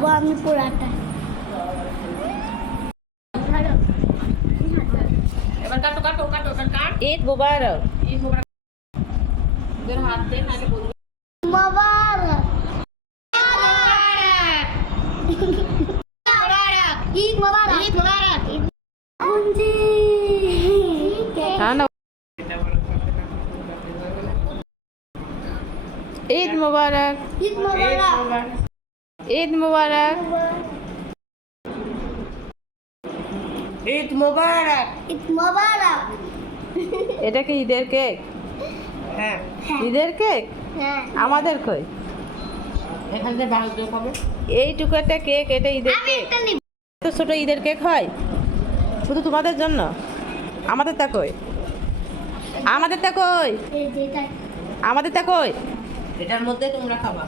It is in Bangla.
খাবো আমি পোড়াটা। এবার কাটো কাটো কাটো এবার কাট। ঈদ মুবারক। ঈদ মোবারক। ওদের হাত দে নাহলে বলবে মোবারক ঈদ মোবারক ঈদ মোবারক কুঞ্জি না ঈদ মুবারক। ঈদ মোবারক ঈদ মুবারক। ঈদ মোবারক। ঈদ মোবারক। এটা কি ঈদের কেক? হ্যাঁ ঈদের কেক? হ্যাঁ আমাদের কই? এখান থেকে ভাগ যোগ হবে। এইটুকু একটা কেক, এটা ঈদের আমি কেক? একটা নিব। তো ছোট ঈদের কেক হয় শুধু তোমাদের জন্য? আমাদের তা কই? আমাদের তা কই? এই যেটা আমাদের তা কই? এটার মধ্যে তোমরা খাবা।